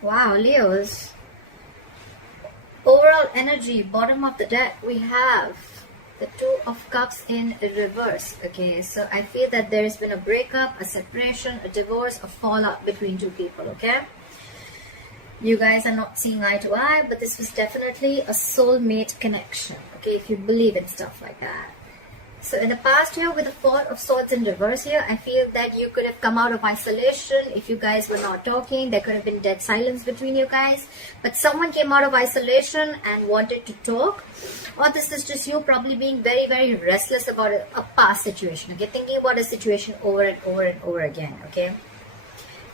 Wow, Leos. Overall energy, bottom of the deck, we have the Two of Cups in reverse. Okay, so I feel that there has been a breakup, a separation, a divorce, a fallout between two people. Okay, you guys are not seeing eye to eye, but this was definitely a soulmate connection. Okay, if you believe in stuff like that. So in the past year, with the Four of Swords in reverse here, I feel that you could have come out of isolation. If you guys were not talking, there could have been dead silence between you guys. But someone came out of isolation and wanted to talk. Or this is just you probably being very, very restless about a past situation. Okay, thinking about a situation over and over and over again. Okay.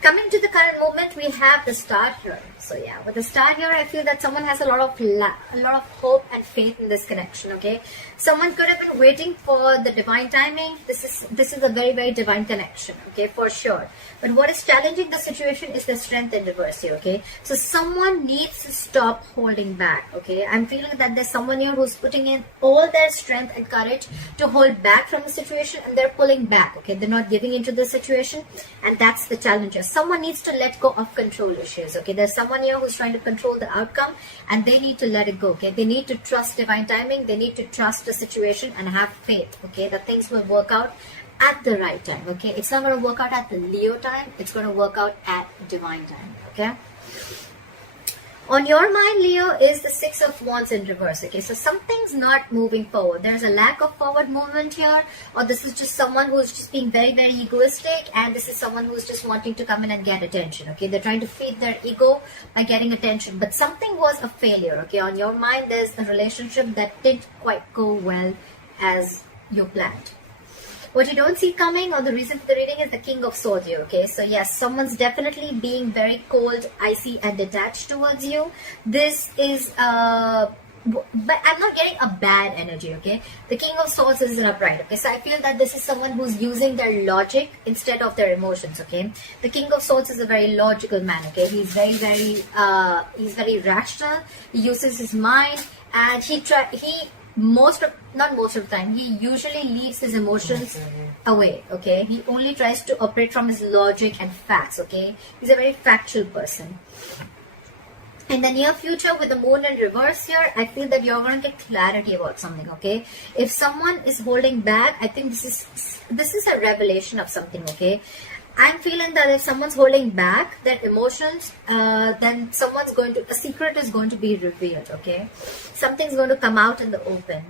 Coming to the current moment, we have the Star here. So yeah, with the Star here, I feel that someone has a lot of hope and faith in this connection. Okay, someone could have been waiting for the divine timing. This is a very, very divine connection. Okay, for sure. But what is challenging the situation is the Strength in reverse here. Okay, so someone needs to stop holding back. Okay, I'm feeling that there's someone here who's putting in all their strength and courage to hold back from the situation, and they're pulling back. Okay, they're not giving into the situation, and that's the challenge. Someone needs to let go of control issues. Okay, there's someone here who's trying to control the outcome, and they need to let it go. Okay, they need to trust divine timing. They need to trust the situation and have faith. Okay, that things will work out at the right time. Okay, it's not going to work out at the Leo time. It's going to work out at divine time. Okay. On your mind, Leo, is the Six of Wands in reverse. Okay, so something's not moving forward. There's a lack of forward movement here, or this is just someone who's just being very, very egoistic, and this is someone who's just wanting to come in and get attention. Okay, they're trying to feed their ego by getting attention, but something was a failure. Okay, on your mind, there's a relationship that didn't quite go well as you planned. What you don't see coming, or the reason for the reading, is the King of Swords here. Okay, so yes, someone's definitely being very cold, icy, and detached towards you. This is but I'm not getting a bad energy. Okay, the King of Swords is an upright. Okay, so I feel that this is someone who's using their logic instead of their emotions. Okay, the King of Swords is a very logical man. Okay, he's very rational. He uses his mind, and not most of the time, he usually leaves his emotions away. Okay, he only tries to operate from his logic and facts. Okay, he's a very factual person. In the near future, with the Moon in reverse here, I feel that you're going to get clarity about something. Okay, if someone is holding back, I think this is a revelation of something. Okay, I'm feeling that if someone's holding back their emotions, then a secret is going to be revealed. Okay, something's going to come out in the open.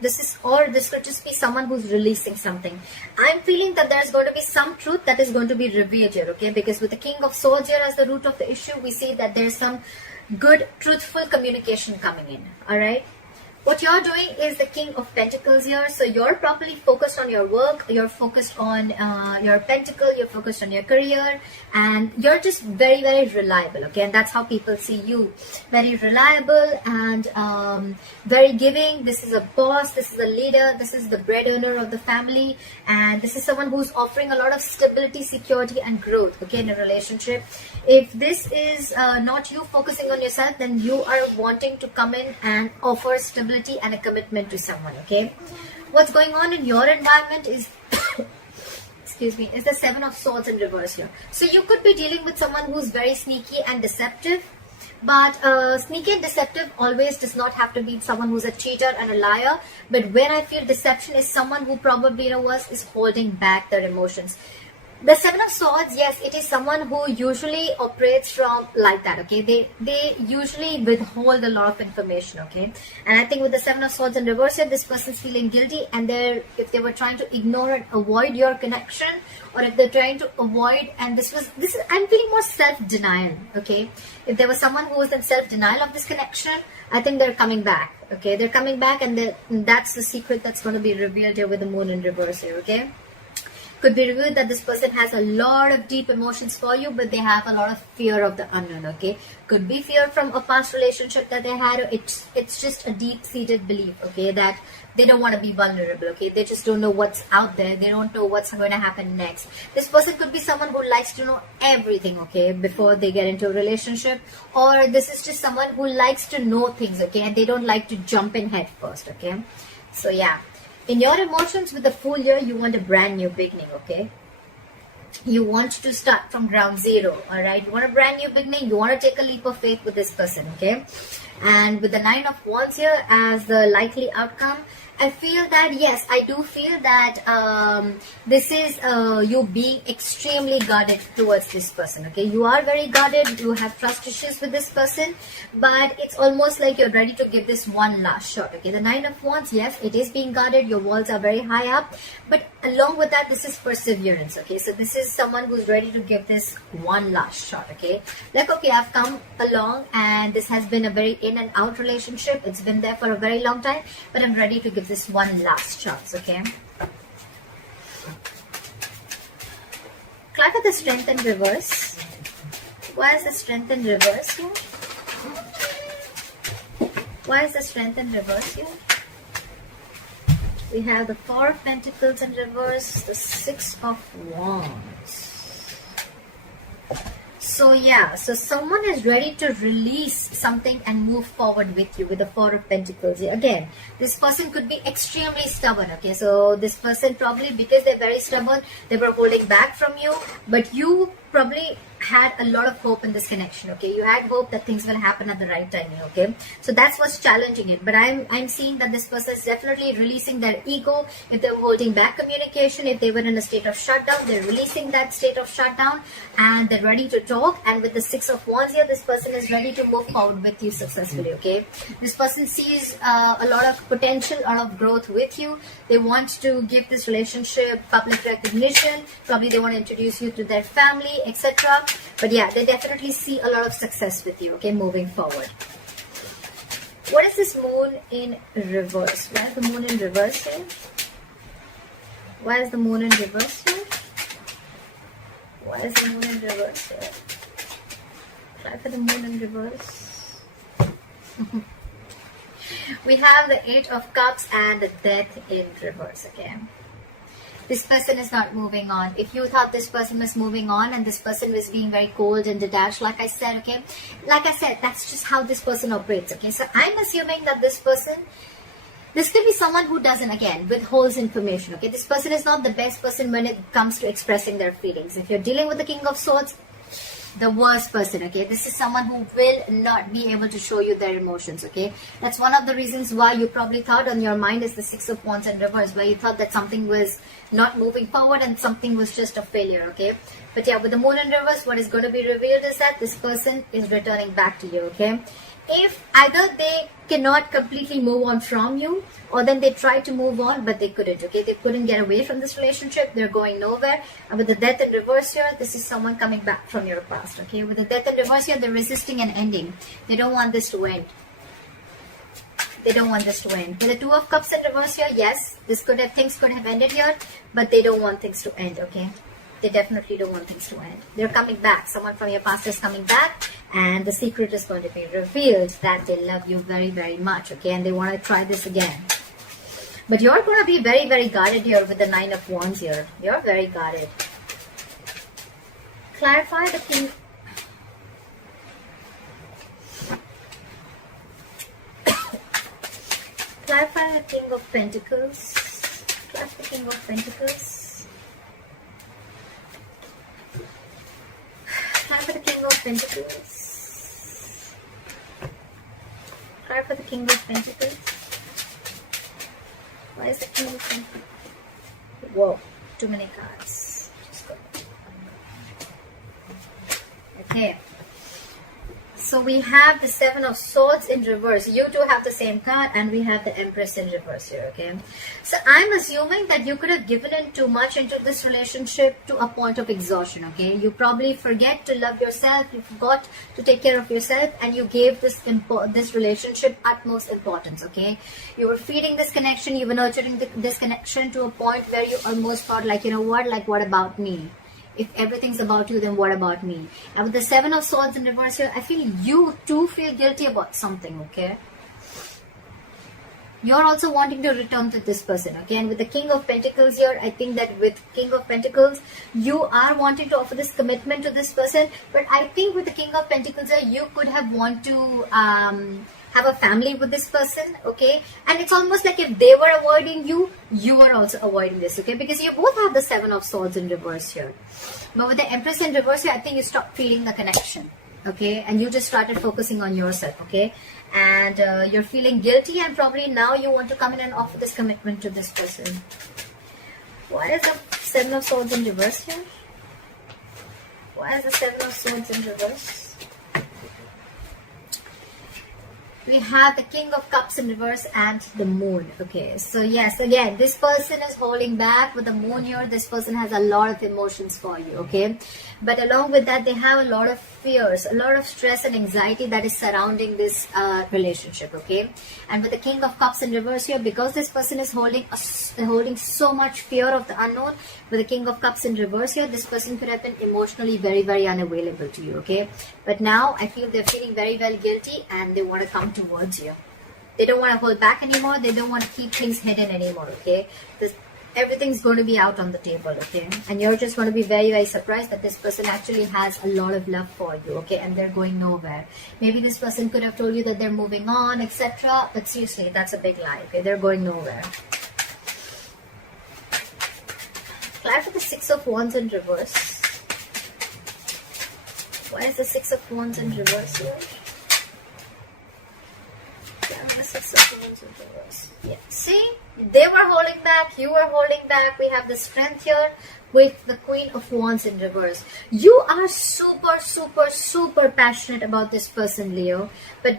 This could just be someone who's releasing something. I'm feeling that there's going to be some truth that is going to be revealed here. Okay, because with the King of Swords here as the root of the issue, we see that there's some good, truthful communication coming in. All right. What you're doing is the King of Pentacles here. So you're properly focused on your work. You're focused on your pentacle. You're focused on your career. And you're just very, very reliable. Okay. And that's how people see you. Very reliable and very giving. This is a boss. This is a leader. This is the bread earner of the family. And this is someone who's offering a lot of stability, security, and growth. Okay. In a relationship. If this is not you focusing on yourself, then you are wanting to come in and offer stability and a commitment to someone. Okay, what's going on in your environment is excuse me, is the Seven of Swords in reverse here. So you could be dealing with someone who's very sneaky and deceptive, but sneaky and deceptive always does not have to be someone who's a cheater and a liar. But when I feel deception is someone who probably is holding back their emotions. The Seven of Swords, yes, it is someone who usually operates from like that. Okay, they usually withhold a lot of information. Okay, and I think with the Seven of Swords in reverse here, this person's feeling guilty, and if they were trying to ignore and avoid your connection, or if they're trying to avoid, and I'm feeling more self-denial. Okay, if there was someone who was in self-denial of this connection, I think they're coming back. Okay, they're coming back, and that's the secret that's going to be revealed here with the Moon in reverse here. Okay. Could be revealed that this person has a lot of deep emotions for you, but they have a lot of fear of the unknown. Okay, could be fear from a past relationship that they had. It's just a deep-seated belief. Okay, that they don't want to be vulnerable. Okay, they just don't know what's out there. They don't know what's going to happen next. This person could be someone who likes to know everything. Okay, before they get into a relationship, or this is just someone who likes to know things. Okay, and they don't like to jump in head first. Okay, so yeah. In your emotions with the Fool here, you want a brand new beginning, okay? You want to start from ground zero, all right? You want a brand new beginning. You want to take a leap of faith with this person, okay? And with the 9 of Wands here as the likely outcome, I feel that, yes, I do feel that this is you being extremely guarded towards this person, okay? You are very guarded, you have trust issues with this person, but it's almost like you're ready to give this one last shot, okay? The 9 of Wands, yes, it is being guarded, your walls are very high up, but along with that, this is perseverance, okay? So this is someone who's ready to give this one last shot, okay? Like, okay, I've come along and this has been a very in and out relationship. It's been there for a very long time, but I'm ready to give this one last chance, okay? Clarify the strength in reverse. Why is the strength in reverse here? Why is the strength in reverse here? We have the 4 of Pentacles in reverse, the 6 of Wands. So yeah, so someone is ready to release something and move forward with you with the 4 of Pentacles. Again, this person could be extremely stubborn, okay? So this person probably, because they're very stubborn, they were holding back from you, but you probably had a lot of hope in this connection, okay? You had hope that things will happen at the right timing, okay? So that's what's challenging it. But I'm seeing that this person is definitely releasing their ego. If they were holding back communication, if they were in a state of shutdown, they're releasing that state of shutdown and they're ready to talk. And with the 6 of Wands here, this person is ready to move forward with you successfully, okay? This person sees a lot of potential, a lot of growth with you. They want to give this relationship public recognition. Probably they want to introduce you to their family, etc. But yeah, they definitely see a lot of success with you, okay, moving forward. What is this moon in reverse? Why is the moon in reverse here? Why is the moon in reverse here? Why is the moon in reverse here? Try for the moon in reverse. We have the 8 of Cups and the Death in reverse again. This person is not moving on. If you thought this person was moving on and this person was being very cold and detached, like I said, okay? Like I said, that's just how this person operates, okay? So I'm assuming that this could be someone who doesn't, again, withholds information, okay? This person is not the best person when it comes to expressing their feelings. If you're dealing with the King of Swords, the worst person, okay? This is someone who will not be able to show you their emotions, okay? That's one of the reasons why you probably thought on your mind is the 6 of Wands in reverse, where you thought that something was not moving forward and something was just a failure, okay? But yeah, with the moon in reverse, what is going to be revealed is that this person is returning back to you, okay? If either they cannot completely move on from you, or then they try to move on, but they couldn't, okay? They couldn't get away from this relationship. They're going nowhere. And with the Death in reverse here, this is someone coming back from your past, okay? With the Death in reverse here, they're resisting an ending. They don't want this to end. They don't want this to end. With the 2 of Cups in reverse here, yes, things could have ended here, but they don't want things to end, okay? They definitely don't want things to end. They're coming back. Someone from your past is coming back, and the secret is going to be revealed that they love you very, very much, okay? And they want to try this again. But you're going to be very, very guarded here with the 9 of Wands here. You're very guarded. Clarify the King. Clarify the King of Pentacles. Clarify the King of Pentacles. Try for the King of Pentacles. Try for the King of Pentacles. Why is the King of Pentacles? Whoa, too many cards. Just go. Okay. So we have the 7 of Swords in reverse. You two have the same card, and we have the Empress in reverse here, okay? So I'm assuming that you could have given in too much into this relationship to a point of exhaustion, okay? You probably forget to love yourself, you forgot to take care of yourself, and you gave this relationship utmost importance, okay? You were feeding this connection, you were nurturing this connection to a point where you almost thought like, you know what, like what about me? If everything's about you, then what about me? And with the 7 of Swords in reverse here, I feel you too feel guilty about something, okay? You're also wanting to return to this person, okay? And with the King of Pentacles here, I think that with King of Pentacles, you are wanting to offer this commitment to this person. But I think with the King of Pentacles here, you could have want to have a family with this person, okay? And it's almost like if they were avoiding you, you were also avoiding this, okay? Because you both have the 7 of Swords in reverse here. But with the Empress in reverse here, I think you stopped feeling the connection, okay, and you just started focusing on yourself, okay, and you're feeling guilty, and probably now you want to come in and offer this commitment to this person. Why is the Seven of Swords in reverse here? Why is the Seven of Swords in reverse? We have the King of Cups in reverse and the Moon. Okay, so yes, again, this person is holding back with the Moon here. This person has a lot of emotions for you, okay? But along with that, they have a lot of fears, a lot of stress and anxiety that is surrounding this relationship, okay? And with the King of Cups in reverse here, because this person is holding so much fear of the unknown, with the King of Cups in reverse here, this person could have been emotionally very, very unavailable to you, okay? But now I feel they're feeling very, very guilty and they want to come towards you. They don't want to hold back anymore. They don't want to keep things hidden anymore, okay? Everything's going to be out on the table, okay? And you're just going to be very, very surprised that this person actually has a lot of love for you, okay? And they're going nowhere. Maybe this person could have told you that they're moving on, etc. But seriously, that's a big lie, okay? They're going nowhere. Clarify the Six of Wands in reverse. Why is the Six of Wands in reverse here? The Six of Wands in reverse. Yeah. See? They were holding back. You were holding back. We have the Strength here with the Queen of Wands in reverse. You are super, super, super passionate about this person, Leo. But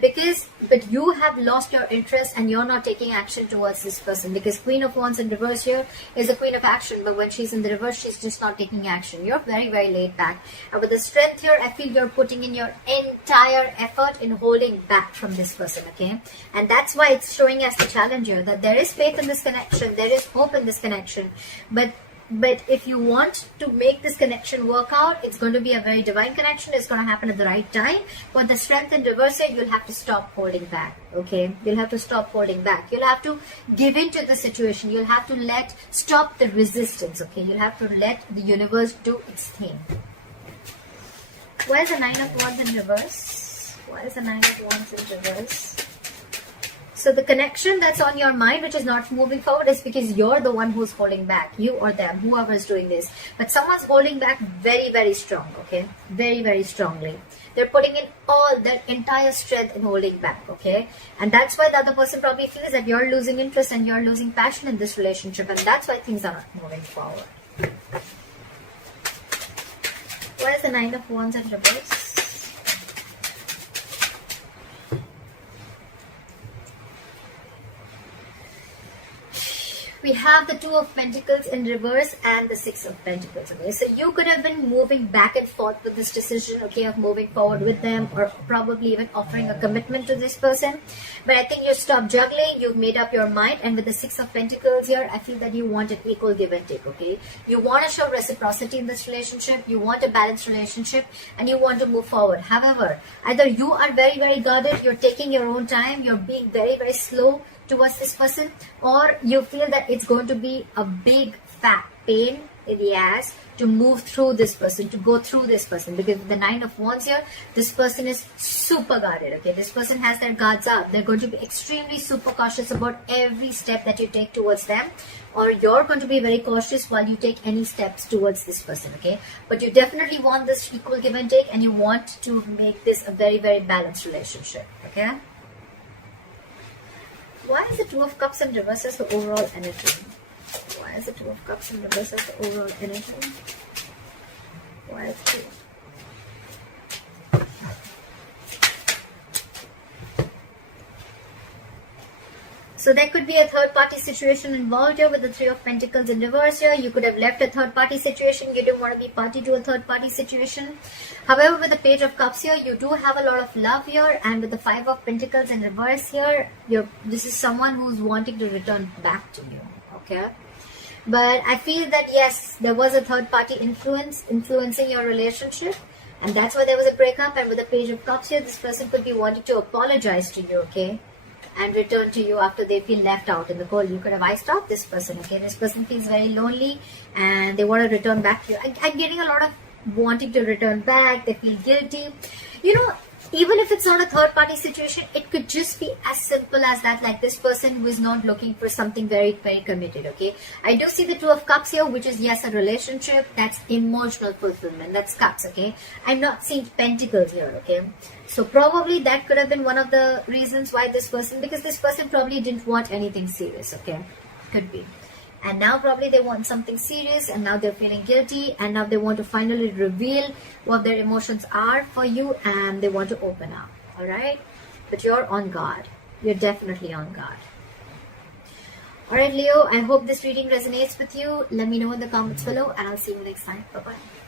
you have lost your interest and you're not taking action towards this person. Because Queen of Wands in reverse here is a Queen of Action. But when she's in the reverse, she's just not taking action. You're very, very laid back. And with the Strength here, I feel you're putting in your entire effort in holding back from this person, okay? And that's why it's showing as the challenge here that there is faith in this connection. There is hope in this connection. But if you want to make this connection work out, it's going to be a very divine connection. It's going to happen at the right time. But the Strength in reverse here, you'll have to stop holding back, okay? You'll have to stop holding back. You'll have to give in to the situation. You'll have to stop the resistance, okay? You'll have to let the universe do its thing. Why is the Nine of Wands in reverse? Why is the Nine of Wands in reverse? So the connection that's on your mind, which is not moving forward, is because you're the one who's holding back. You or them, whoever is doing this. But someone's holding back very, very strong, okay? Very, very strongly. They're putting in all their entire strength in holding back, okay? And that's why the other person probably feels that you're losing interest and you're losing passion in this relationship. And that's why things are not moving forward. Why is the Nine of Wands in reverse? We have the Two of Pentacles in reverse and the Six of Pentacles, okay? So you could have been moving back and forth with this decision, okay, of moving forward with them or probably even offering a commitment to this person. But I think you stopped juggling, you've made up your mind, and with the Six of Pentacles here, I feel that you want an equal give and take, okay? You want to show reciprocity in this relationship, you want a balanced relationship, and you want to move forward. However, either you are very, very guarded, you're taking your own time, you're being very, very slow towards this person, or you feel that it's going to be a big fat pain in the ass to move through this person, to go through this person, because with the Nine of Wands here, this person is super guarded, okay? This person has their guards up. They're going to be extremely super cautious about every step that you take towards them, or you're going to be very cautious while you take any steps towards this person, okay? But you definitely want this equal give and take, and you want to make this a very, very balanced relationship, okay? Why is the Two of Cups in reverse as the overall energy? Why is the Two of Cups in reverse as the overall energy? Why is it? So there could be a third party situation involved here with the Three of Pentacles in reverse here. You could have left a third party situation. You didn't want to be party to a third party situation. However, with the Page of Cups here, you do have a lot of love here. And with the Five of Pentacles in reverse here, this is someone who's wanting to return back to you. Okay? But I feel that yes, there was a third party influencing your relationship. And that's why there was a breakup. And with the Page of Cups here, this person could be wanting to apologize to you, okay? And return to you after they feel left out in the cold. You could have iced off this person, okay? This person feels very lonely and they want to return back to you. I'm getting a lot of wanting to return back. They feel guilty. You know, even if it's not a third party situation, it could just be as simple as that, like this person who is not looking for something very, very committed. Okay, I do see the Two of Cups here, which is, yes, a relationship. That's emotional fulfillment. That's cups. Okay, I'm not seeing pentacles here. Okay, so probably that could have been one of the reasons why this person, because this person probably didn't want anything serious. Okay, could be. And now probably they want something serious, and now they're feeling guilty, and now they want to finally reveal what their emotions are for you, and they want to open up. All right, but you're on guard. You're definitely on guard. All right, Leo, I hope this reading resonates with you. Let me know in the comments below, and I'll see you next time. Bye bye.